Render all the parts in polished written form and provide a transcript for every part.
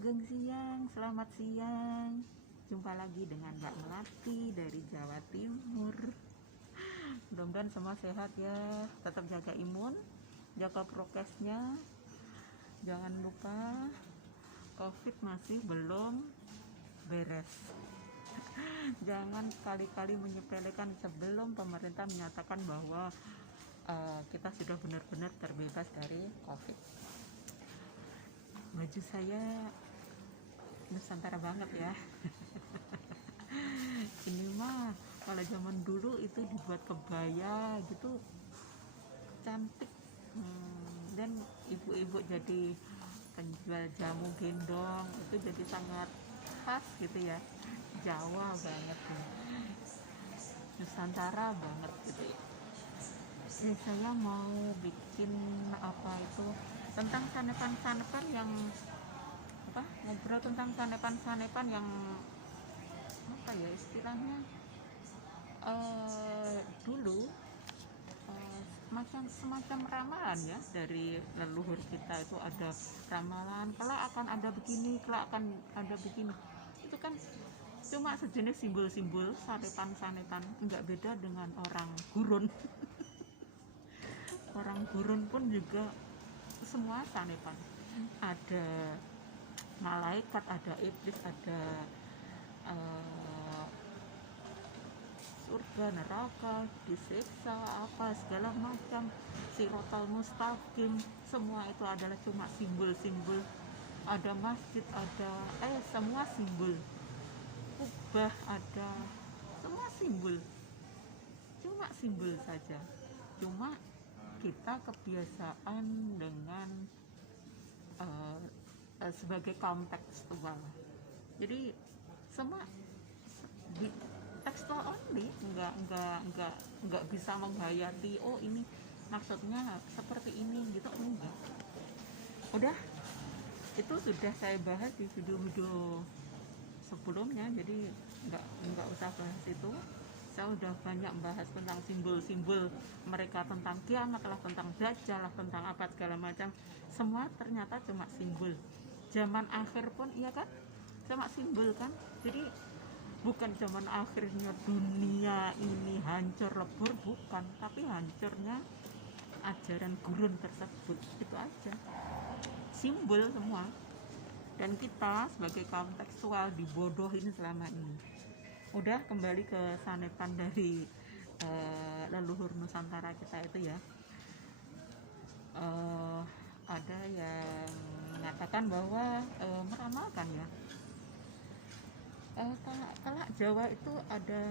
Sugeng Siang, selamat siang. Jumpa lagi dengan Mbak Melati dari Jawa Timur. Mudah-mudahan semua sehat ya. Tetap jaga imun, jaga prokesnya. Jangan lupa COVID masih belum beres. Jangan sekali-kali menyepelekan sebelum pemerintah menyatakan bahwa kita sudah benar-benar terbebas dari COVID. Baju saya Nusantara banget ya. Ini mah kalau zaman dulu itu dibuat kebaya gitu cantik. Dan ibu-ibu jadi penjual jamu gendong itu jadi sangat khas gitu ya, Jawa banget nih, Nusantara banget gitu ya. Saya mau bikin apa itu tentang sanepan-sanepan yang ngobrol tentang sanepan-sanepan yang apa ya istilahnya, dulu semacam ramalan ya dari leluhur kita. Itu ada ramalan kelak akan ada begini, kelak akan ada begini. Itu kan cuma sejenis simbol-simbol sanepan-sanepan, nggak beda dengan orang gurun. Orang gurun pun juga semua sanepan, ada malaikat, ada iblis, ada surga, neraka, disiksa, apa segala macam, sirotol mustaqim, semua itu adalah cuma simbol-simbol. Ada masjid, ada semua simbol, kubah ada, semua simbol, cuma simbol saja. Cuma kita kebiasaan dengan sebagai kaum tekstual, jadi semua di tekstual only, nggak bisa menghayati oh ini maksudnya seperti ini gitu, enggak. Udah, itu sudah saya bahas di video-video sebelumnya, jadi nggak usah bahas itu. Saya udah banyak bahas tentang simbol-simbol mereka, tentang kiamat lah, tentang dajjal lah, tentang apa segala macam. Semua ternyata cuma simbol. Zaman akhir pun iya kan, cuma simbol kan. Jadi bukan zaman akhirnya dunia ini hancur lebur, bukan, tapi hancurnya ajaran gurun tersebut. Itu aja, simbol semua. Dan kita sebagai kaum tekstual dibodohin selama ini. Udah, kembali ke sanepan dari leluhur Nusantara kita itu ya. Ada yang mengatakan bahwa meramalkan ya, kelak Jawa itu ada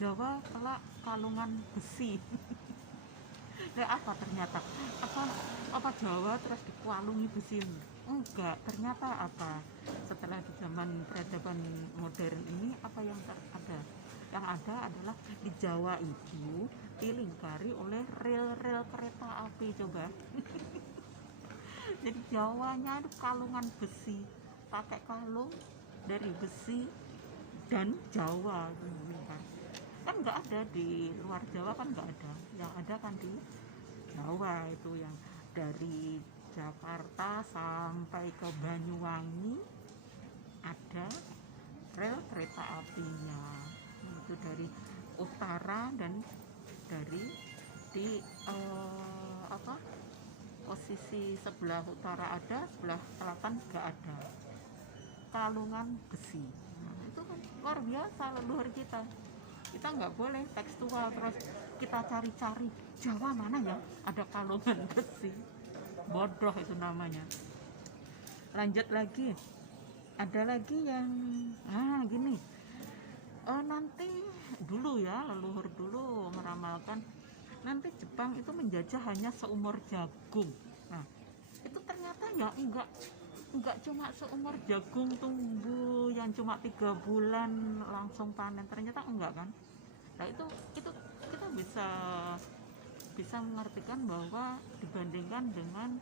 Jawa kelak kalungan besi. Apa ternyata apa Jawa terus dikalungi besi? Enggak, ternyata apa, setelah di zaman peradaban modern ini apa yang ada? Yang ada adalah di Jawa itu dilingkari oleh rel-rel kereta api. Coba. Jadi Jawanya itu kalungan besi, pakai kalung dari besi dan Jawa kan nggak ada di luar Jawa, kan nggak ada. Yang ada kan di Jawa, itu yang dari Jakarta sampai ke Banyuwangi ada rel kereta apinya. Itu dari utara, dan dari di posisi sebelah utara ada, sebelah selatan nggak ada, kalungan besi. Itu kan luar biasa leluhur kita. Kita nggak boleh tekstual terus kita cari-cari Jawa mana ya ada kalungan besi. Bodoh itu namanya. Lanjut lagi, ada lagi yang gini, nanti dulu ya, leluhur dulu meramalkan nanti Jepang itu menjajah hanya seumur jagung. Nah, itu ternyata ya enggak cuma seumur jagung tumbuh yang cuma 3 bulan langsung panen, ternyata enggak kan. Nah, itu kita bisa mengartikan bahwa dibandingkan dengan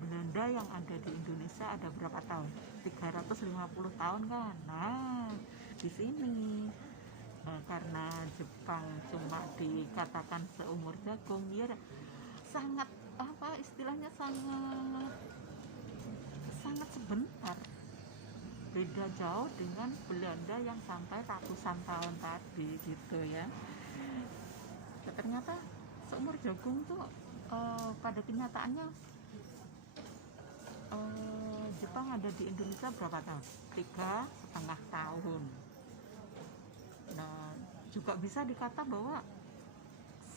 Belanda yang ada di Indonesia ada berapa tahun? 350 tahun kan. Nah, di sini karena Jepang cuma dikatakan seumur jagung, ya sangat istilahnya sangat sebentar, beda jauh dengan Belanda yang sampai ratusan tahun tadi gitu ya. Ya, ternyata seumur jagung tuh pada kenyataannya Jepang ada di Indonesia berapa tahun? 3,5 tahun. Nah, juga bisa dikata bahwa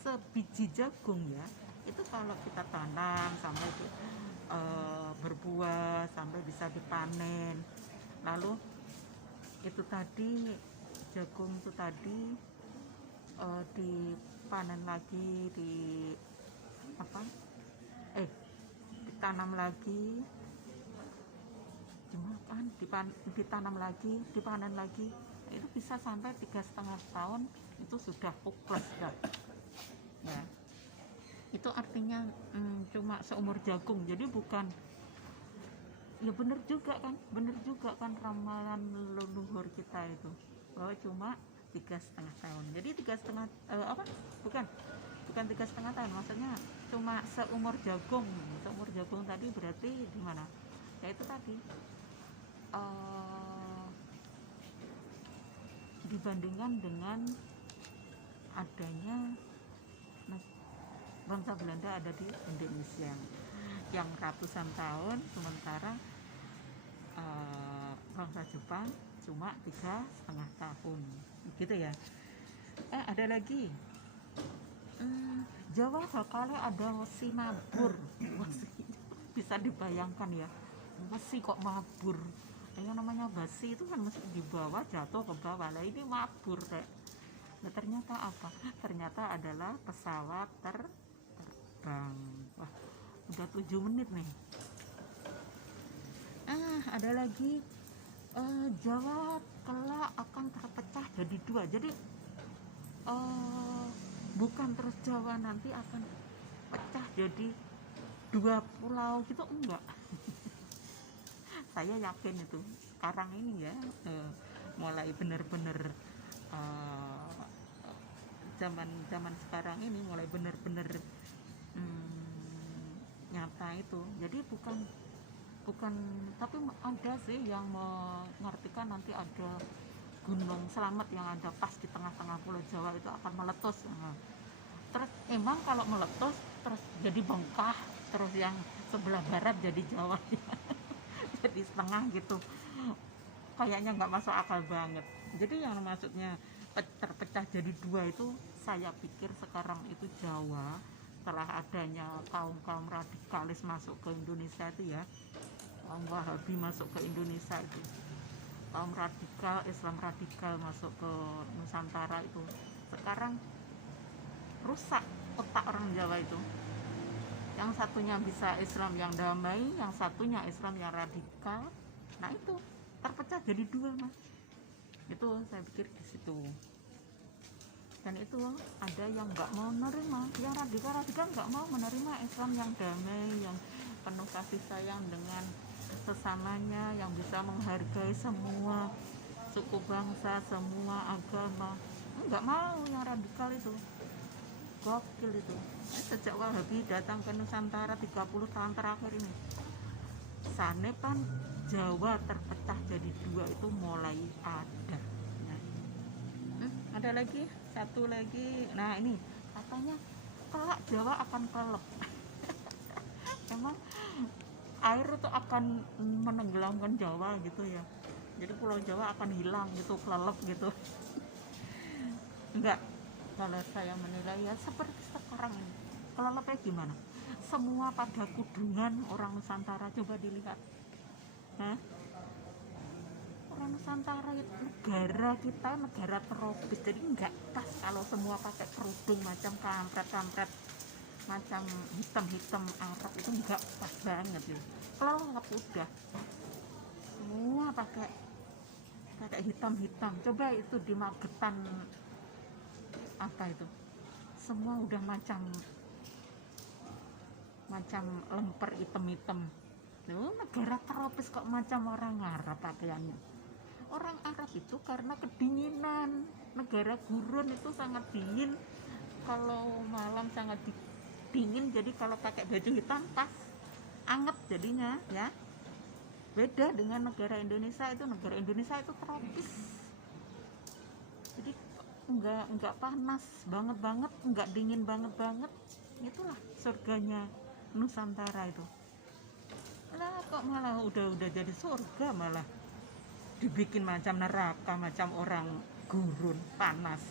sebiji jagung ya, itu kalau kita tanam sampai berbuah, sampai bisa dipanen, lalu itu tadi jagung itu tadi dipanen lagi, apa ditanam lagi, dimakan, ditanam lagi, dipanen lagi, itu bisa sampai 3,5 tahun itu sudah hopeless kan ya. Itu artinya cuma seumur jagung, jadi bukan, ya bener juga kan ramalan leluhur kita itu bahwa cuma 3,5 tahun. Jadi 3,5 bukan 3,5 tahun, maksudnya cuma seumur jagung tadi. Berarti di mana ya, itu tadi dibandingkan dengan adanya bangsa Belanda ada di Indonesia yang ratusan tahun, sementara bangsa Jepang cuma 3,5 tahun gitu ya. Ada lagi Jawa bakalnya ada wesi mabur. Bisa dibayangkan ya, wesi kok mabur. Yang namanya basi itu kan mesti di bawah, jatuh ke bawah. Lah ini mabur kayak. Nah, ternyata apa? Ternyata adalah pesawat terbang. Wah, udah 7 menit nih. Ada lagi Jawa kelak akan terpecah jadi 2. Jadi bukan terus Jawa nanti akan pecah jadi 2 pulau gitu, enggak. Saya yakin itu sekarang ini ya, mulai bener-bener zaman sekarang ini mulai bener-bener nyata itu. Jadi bukan, tapi ada sih yang mengartikan nanti ada gunung Selamet yang ada pas di tengah-tengah Pulau Jawa itu akan meletus. Terus emang kalau meletus terus jadi bengkah, terus yang sebelah barat jadi Jawa jadi setengah gitu, kayaknya nggak masuk akal banget. Jadi yang maksudnya terpecah jadi 2 itu, saya pikir sekarang itu Jawa setelah adanya kaum radikalis masuk ke Indonesia itu ya, kaum Wahabi masuk ke Indonesia itu, kaum radikal, Islam radikal masuk ke Nusantara itu, sekarang rusak otak orang Jawa itu. Yang satunya bisa Islam yang damai, yang satunya Islam yang radikal. Nah itu terpecah jadi 2 mas. Itu saya pikir di situ. Dan itu ada yang nggak mau menerima, yang radikal nggak mau menerima Islam yang damai, yang penuh kasih sayang dengan sesamanya, yang bisa menghargai semua suku bangsa, semua agama. Nggak mau yang radikal itu. Gokil itu. Sejak Wahabi datang ke Nusantara 30 tahun terakhir ini, sanepan Jawa terpecah jadi 2 itu mulai ada. Nah, ada lagi, satu lagi. Nah ini katanya kelak Jawa akan kelep. Emang air itu akan menenggelamkan Jawa gitu ya, jadi Pulau Jawa akan hilang gitu, kelelep gitu. Enggak, kalau saya menilai ya seperti sekarang ini. Kelelepnya gimana? Semua pada kudungan orang Nusantara, coba dilihat. Orang Nusantara itu, negara kita negara tropis, jadi nggak pas kalau semua pakai kerudung macam kampret, macam hitam Arab, itu nggak pas banget ya. Kelelep udah, semua pakai hitam. Coba itu di Magetan, apa itu, semua udah macam lemper hitam. Negara tropis kok macam orang Arab pakaiannya. Orang Arab itu karena kedinginan, negara gurun itu sangat dingin, kalau malam sangat dingin, jadi kalau pakai baju hitam pas anget jadinya ya. Beda dengan negara Indonesia. Negara Indonesia itu tropis, jadi enggak panas banget banget, enggak dingin banget banget. Itulah surganya Nusantara itu. Lah kok malah udah jadi surga, malah dibikin macam neraka, macam orang gurun panas.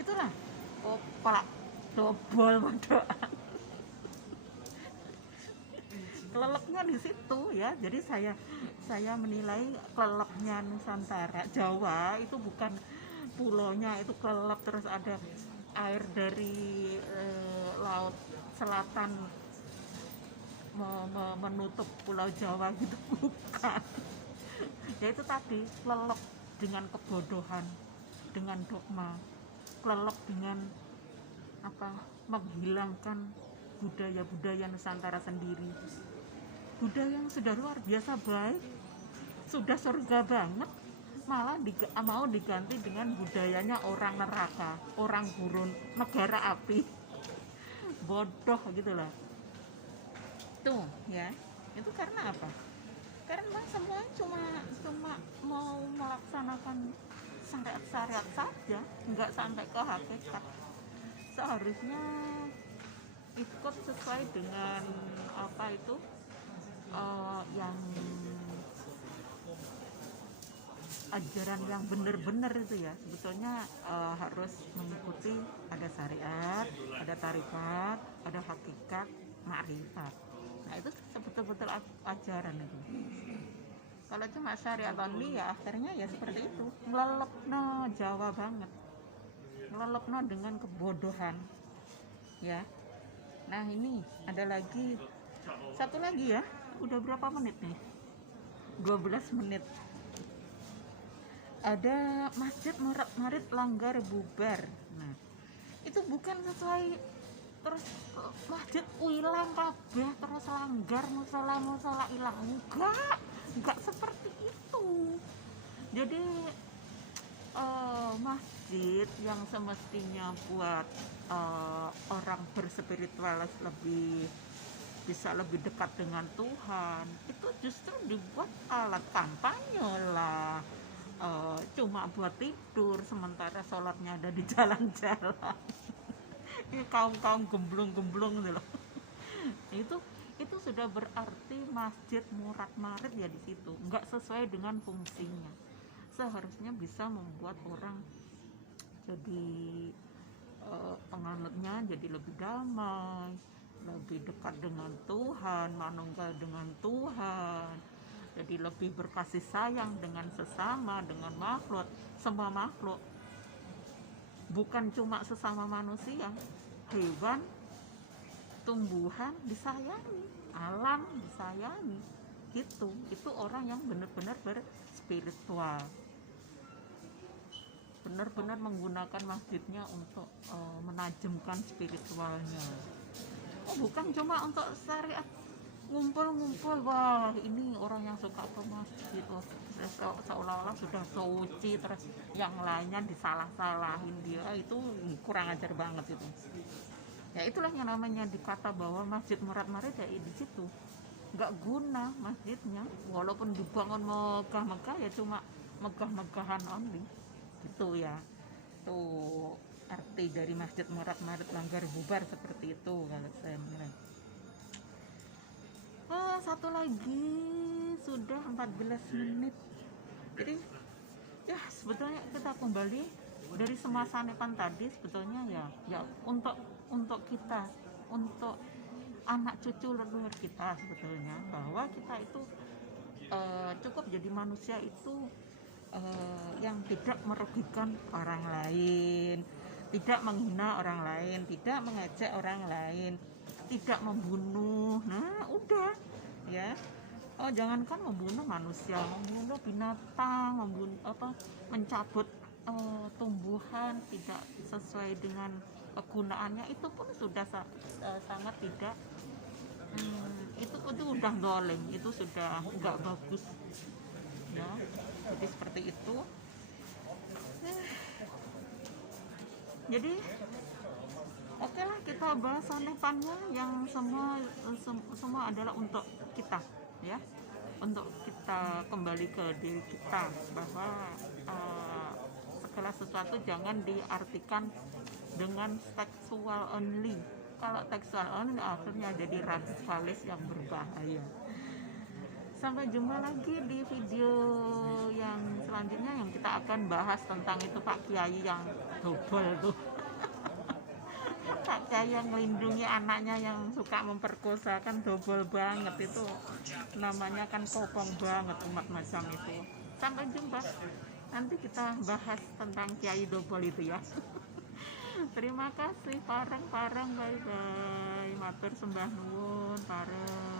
Itulah oplak dobol modal. Kelelepnya di situ ya. Jadi saya menilai kelelepnya Nusantara Jawa itu bukan pulaunya itu kelelep terus ada air dari laut selatan menutup pulau Jawa gitu, bukan. Ya itu tadi, kelelep dengan kebodohan, dengan dogma, kelelep dengan menghilangkan budaya-budaya Nusantara sendiri, budaya yang sudah luar biasa baik, sudah surga banget, malah mau diganti dengan budayanya orang neraka, orang gurun, negara api. Bodoh gitu loh tuh ya. Itu karena apa? Karena semua cuma mau melaksanakan syariat-syariat saja, nggak sampai ke hakikat. Seharusnya ikut sesuai dengan yang ajaran yang benar-benar itu ya. Sebetulnya harus mengikuti, ada syariat, ada tarikat, ada hakikat, makrifat. Nah itu betul-betul ajaran itu. Kalau cuma syariat only ya akhirnya ya seperti itu, ngelelepno Jawa banget, ngelelepno dengan kebodohan ya. Nah ini ada lagi satu lagi ya, udah berapa menit nih, 12 menit. Ada masjid murid langgar bubar. Nah itu bukan sesuai, terus masjid hilang kabeh terus langgar, musola hilang, enggak seperti itu. Jadi masjid yang semestinya buat orang berspiritual bisa lebih dekat dengan Tuhan, itu justru dibuat alat kampanye lah, cuma buat tidur sementara sholatnya ada di jalan-jalan. Ini kaum gemblung gitu loh. itu sudah berarti masjid murat-marit ya di situ, nggak sesuai dengan fungsinya. Seharusnya bisa membuat orang jadi penganutnya jadi lebih damai, lebih dekat dengan Tuhan, manunggal dengan Tuhan, jadi lebih berkasih sayang dengan sesama, dengan makhluk, semua makhluk, bukan cuma sesama manusia, hewan, tumbuhan disayangi, alam disayangi. Itu orang yang benar-benar berspiritual, benar-benar menggunakan masjidnya untuk menajamkan spiritualnya. Bukan cuma untuk syariat, ngumpul-ngumpul, wah ini orang yang suka ke masjid, seolah-olah sudah suci, terus yang lainnya disalah-salahin dia, itu kurang ajar banget itu. Ya itulah yang namanya dikata bahwa masjid murat-marit ya di situ, nggak guna masjidnya, walaupun dibangun megah-megah ya cuma megah-megahan only gitu ya. Tuh arti dari masjid murat-marit langgar bubar seperti itu kalau saya menilai. Satu lagi, sudah 14 menit. Jadi ya sebetulnya kita kembali dari semasanepan tadi, sebetulnya ya untuk kita, untuk anak cucu leluhur kita, sebetulnya bahwa kita itu cukup jadi manusia itu yang tidak merugikan orang lain, tidak menghina orang lain, tidak mengejek orang lain, tidak membunuh. Nah udah ya, jangankan membunuh manusia, membunuh binatang, mencabut tumbuhan tidak sesuai dengan kegunaannya, itu pun sudah sangat tidak, itu udah doleng, itu sudah nggak bagus ya. Jadi seperti itu. Jadi oke lah, kita bahas sanepannya yang semua adalah untuk kita ya. untuk kita kembali ke diri kita bahwa segala sesuatu jangan diartikan dengan seksual only. Kalau seksual only akhirnya jadi radikalis yang berbahaya. Sampai jumpa lagi di video yang selanjutnya, yang kita akan bahas tentang itu Pak Kiai yang double tuh. Pak Kiai yang melindungi anaknya yang suka memperkosa, kan double banget itu, namanya kan kopong banget umat macam itu. Sampai jumpa, nanti kita bahas tentang Kiai double itu ya. Terima kasih, pareng bye bye, matur sembah nuwun, pareng.